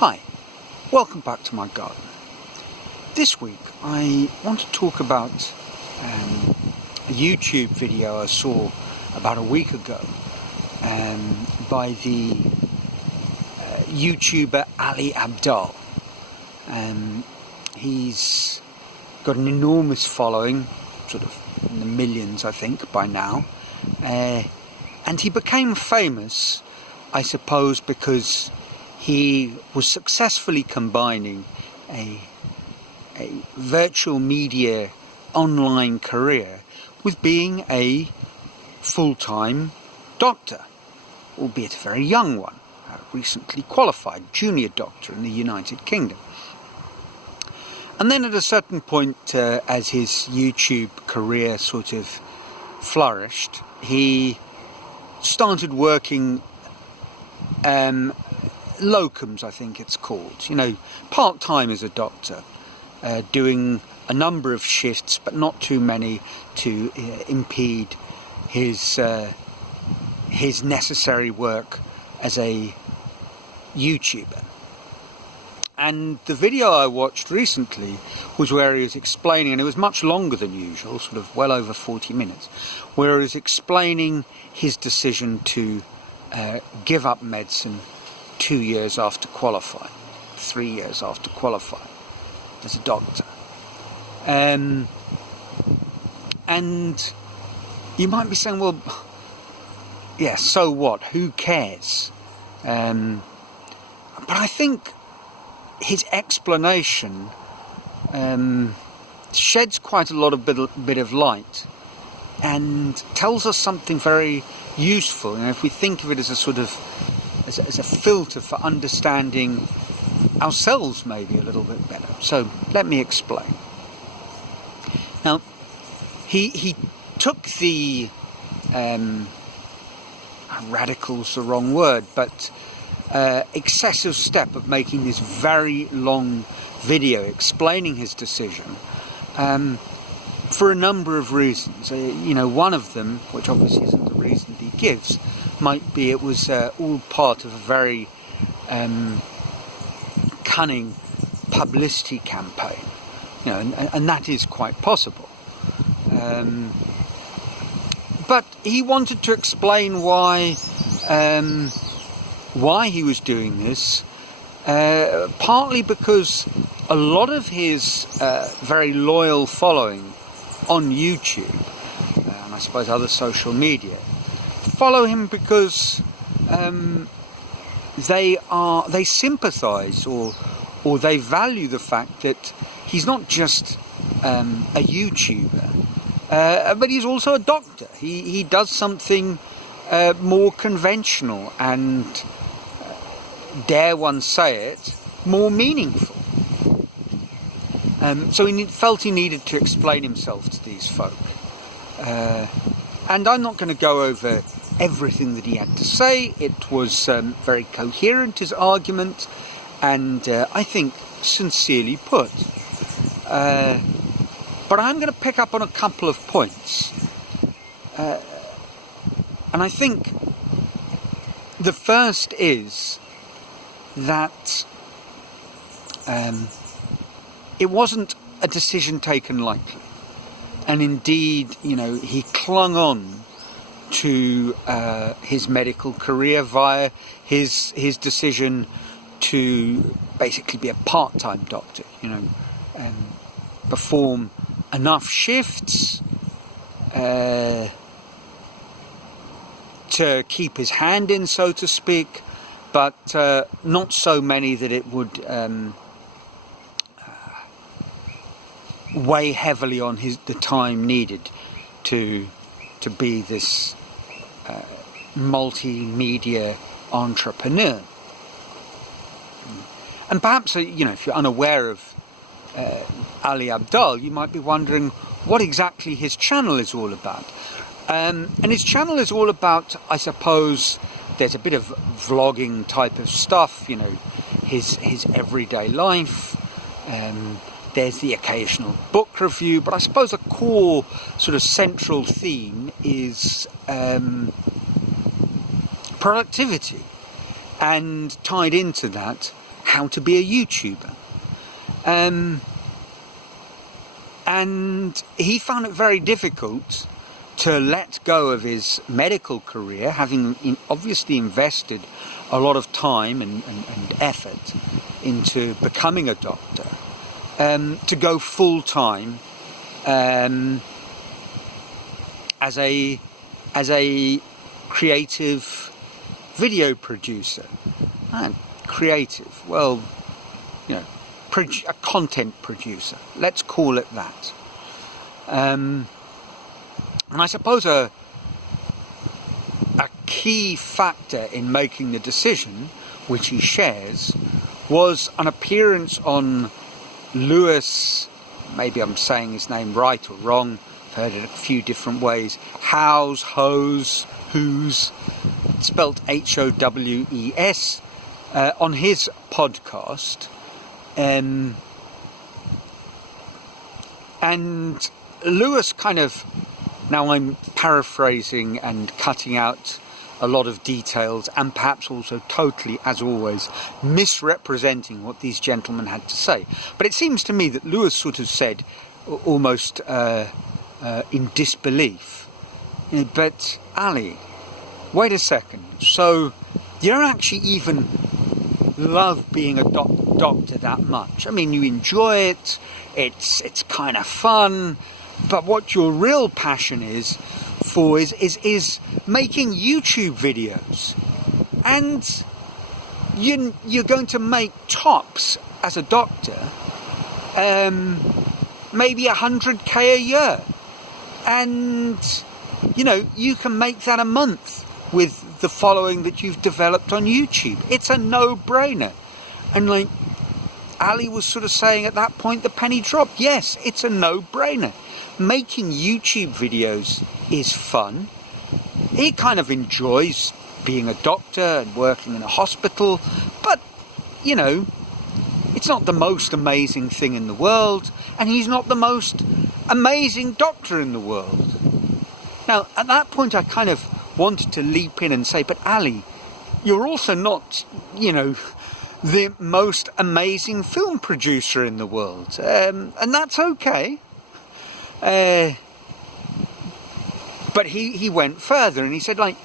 Hi, welcome back to my garden. This week I want to talk about a YouTube video I saw about a week ago by the YouTuber Ali Abdaal. He's got an enormous following, sort of in the millions I think by now, and he became famous, I suppose, because he was successfully combining a virtual media online career with being a full-time doctor, albeit a very young one, a recently qualified junior doctor in the United Kingdom. And then at a certain point, as his YouTube career sort of flourished, he started working locums, I think it's called, part-time as a doctor, doing a number of shifts, but not too many to impede his necessary work as a YouTuber. And the video I watched recently was where he was explaining, and it was much longer than usual, sort of well over 40 minutes, where he was explaining his decision to give up medicine 2 years after qualifying, 3 years after qualifying as a doctor. And you might be saying, well, yeah, so what? Who cares? But I think his explanation sheds quite a lot of bit of light and tells us something very useful. If we think of it as a sort of as a filter for understanding ourselves maybe a little bit better. So let me explain. Now, he took the radical's the wrong word, but excessive step of making this very long video explaining his decision for a number of reasons. One of them, which obviously isn't the reason that he gives, might be it was all part of a very cunning publicity campaign, and that is quite possible. But he wanted to explain why he was doing this, partly because a lot of his very loyal following on YouTube, and I suppose other social media, follow him because they sympathise or they value the fact that he's not just a YouTuber, but he's also a doctor. He does something more conventional and, dare one say it, more meaningful. So he felt he needed to explain himself to these folk. And I'm not going to go over everything that he had to say. It was very coherent, his argument, and I think sincerely put. But I'm going to pick up on a couple of points. And I think the first is that it wasn't a decision taken lightly. And indeed, he clung on to his medical career via his decision to basically be a part-time doctor, perform enough shifts to keep his hand in, so to speak, but not so many that it would weigh heavily on the time needed to be this multimedia entrepreneur. And perhaps, if you're unaware of Ali Abdaal, you might be wondering what exactly his channel is all about. And his channel is all about, I suppose, there's a bit of vlogging type of stuff, his everyday life. There's the occasional book review, but I suppose a core sort of central theme is productivity. And tied into that, how to be a YouTuber. And he found it very difficult to let go of his medical career, having obviously invested a lot of time and effort into becoming a doctor, to go full-time as a creative video producer. Creative, well, a content producer, let's call it that. And I suppose a key factor in making the decision, which he shares, was an appearance on Lewis, maybe I'm saying his name right or wrong, I've heard it a few different ways, Howes, Who's, spelt Howes, on his podcast. And Lewis kind of, now I'm paraphrasing and cutting out a lot of details and perhaps also totally, as always, misrepresenting what these gentlemen had to say. But it seems to me that Lewis sort of said, almost in disbelief, but Ali, wait a second, so you don't actually even love being a doctor that much? I mean, you enjoy it, it's kind of fun, but what your real passion is making YouTube videos, and you're going to make tops as a doctor, maybe 100k a year, and you can make that a month with the following that you've developed on YouTube. It's a no-brainer. And like Ali was sort of saying at that point, the penny dropped. Yes, it's a no-brainer. Making YouTube videos is fun. He kind of enjoys being a doctor and working in a hospital, but it's not the most amazing thing in the world, and he's not the most amazing doctor in the world. Now, at that point, I kind of wanted to leap in and say, but Ali, you're also not, the most amazing film producer in the world, and that's okay. But he went further and he said, like,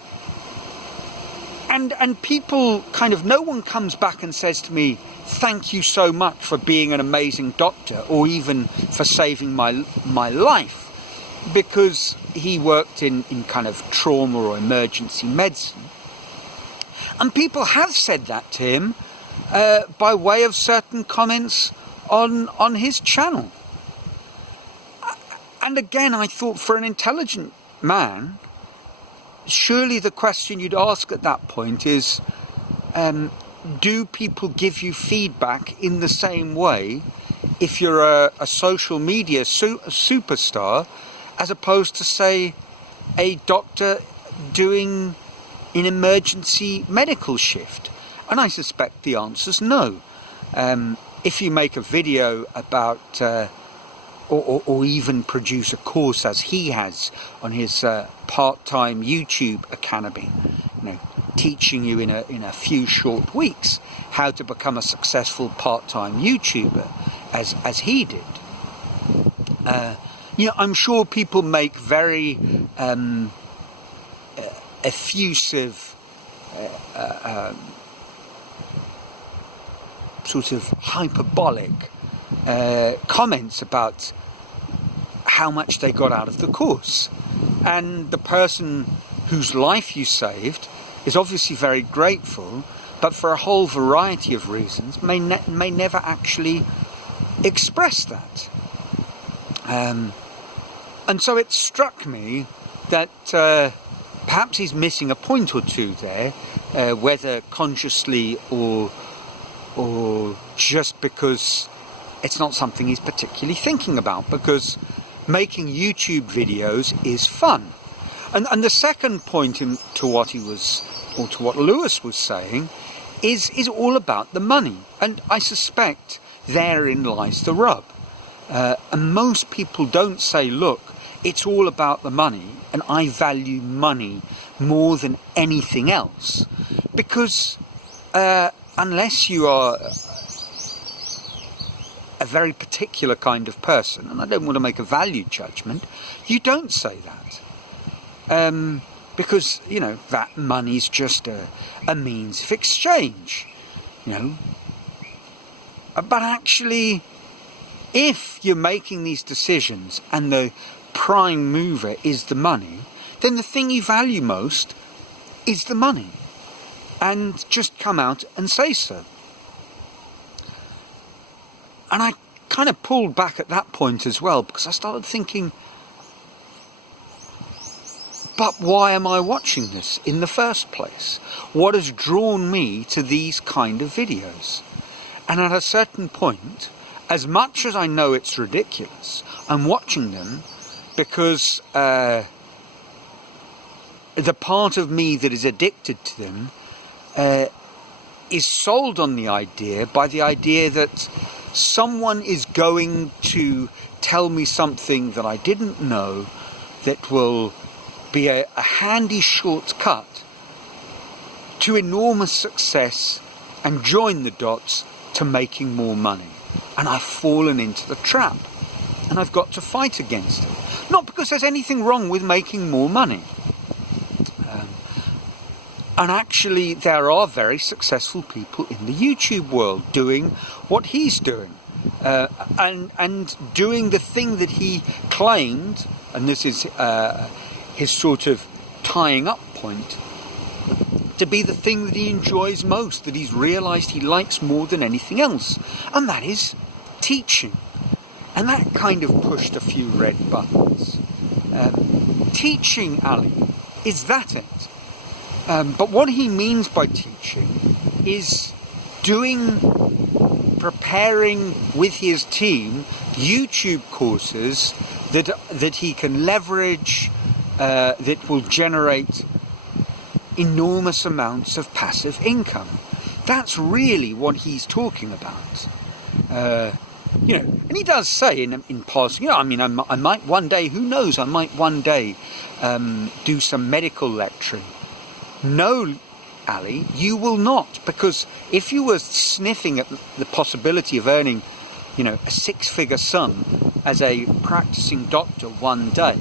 and people kind of, no one comes back and says to me, thank you so much for being an amazing doctor, or even for saving my life, because he worked in kind of trauma or emergency medicine. And people have said that to him by way of certain comments on his channel. And again, I thought, for an intelligent man, surely the question you'd ask at that point is, do people give you feedback in the same way if you're a social media superstar, as opposed to, say, a doctor doing an emergency medical shift? And I suspect the answer's no. If you make a video about, or even produce a course, as he has on his part-time YouTube academy, teaching you in a few short weeks how to become a successful part-time YouTuber, as he did. I'm sure people make very effusive, sort of hyperbolic comments about how much they got out of the course. And the person whose life you saved is obviously very grateful, but for a whole variety of reasons may never actually express that. And so it struck me that perhaps he's missing a point or two there, whether consciously or just because it's not something he's particularly thinking about, because making YouTube videos is fun. And the second point to what he was, or to what Lewis was saying, is all about the money. And I suspect therein lies the rub. And most people don't say, look, it's all about the money, and I value money more than anything else. Because a unless you are a very particular kind of person, and I don't want to make a value judgment, you don't say that. Because, that money's just a means of exchange, But actually, if you're making these decisions and the prime mover is the money, then the thing you value most is the money. And just come out and say so. And I kind of pulled back at that point as well, because I started thinking, but why am I watching this in the first place? What has drawn me to these kind of videos? And at a certain point, as much as I know it's ridiculous, I'm watching them because the part of me that is addicted to them is sold on the idea that someone is going to tell me something that I didn't know that will be a handy shortcut to enormous success and join the dots to making more money. And I've fallen into the trap, and I've got to fight against it. Not because there's anything wrong with making more money. And actually there are very successful people in the YouTube world doing what he's doing. And doing the thing that he claimed, and this is his sort of tying up point, to be the thing that he enjoys most, that he's realised he likes more than anything else, and that is teaching. And that kind of pushed a few red buttons. Teaching, Ali, is that it? But what he means by teaching is preparing with his team YouTube courses that he can leverage, that will generate enormous amounts of passive income. That's really what he's talking about. And he does say in passing, I might one day, who knows, I might one day do some medical lecturing. No, Ali, you will not, because if you were sniffing at the possibility of earning, a six-figure sum as a practicing doctor one day,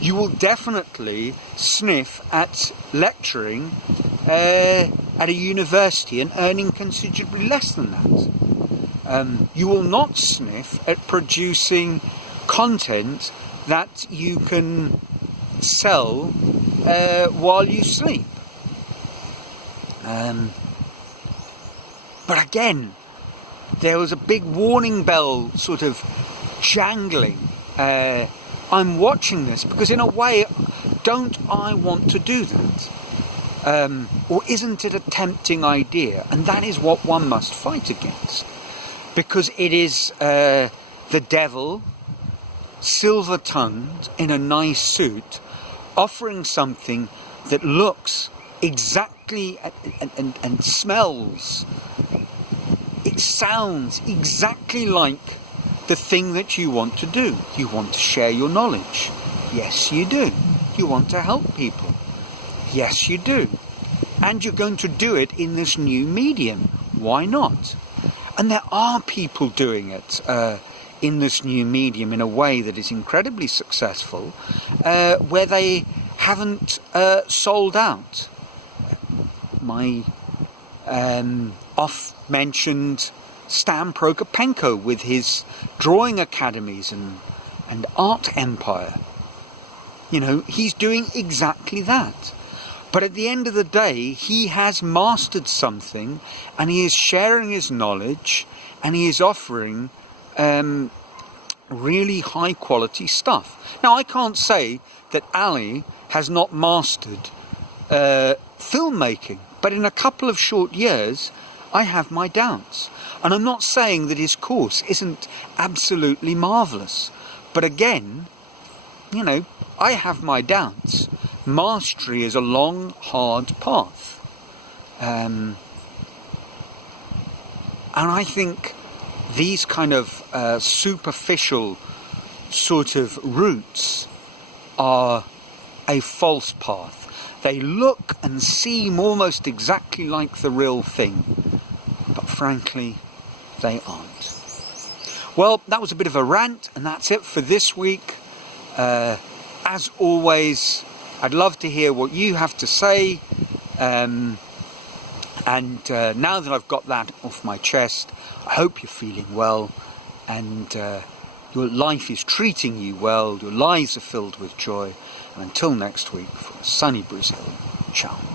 you will definitely sniff at lecturing at a university and earning considerably less than that. You will not sniff at producing content that you can sell while you sleep. But again, there was a big warning bell sort of jangling. I'm watching this because in a way, don't I want to do that? Or isn't it a tempting idea? And that is what one must fight against. Because it is the devil, silver-tongued, in a nice suit, offering something that looks exactly and smells, it sounds exactly like the thing that you want to do. You want to share your knowledge. Yes, you do. You want to help people. Yes, you do. And you're going to do it in this new medium. Why not? And there are people doing it in this new medium in a way that is incredibly successful, where they haven't sold out. My oft-mentioned Stan Prokopenko with his drawing academies and art empire. He's doing exactly that. But at the end of the day, he has mastered something, and he is sharing his knowledge, and he is offering really high quality stuff. Now, I can't say that Ali has not mastered filmmaking, but in a couple of short years, I have my doubts. And I'm not saying that his course isn't absolutely marvellous. But again, I have my doubts. Mastery is a long, hard path. And I think these kind of superficial sort of routes are a false path. They look and seem almost exactly like the real thing, frankly, they aren't. Well, that was a bit of a rant, and that's it for this week. As always, I'd love to hear what you have to say. And now that I've got that off my chest, I hope you're feeling well, and your life is treating you well, your lives are filled with joy. And until next week, from sunny Brazil, ciao.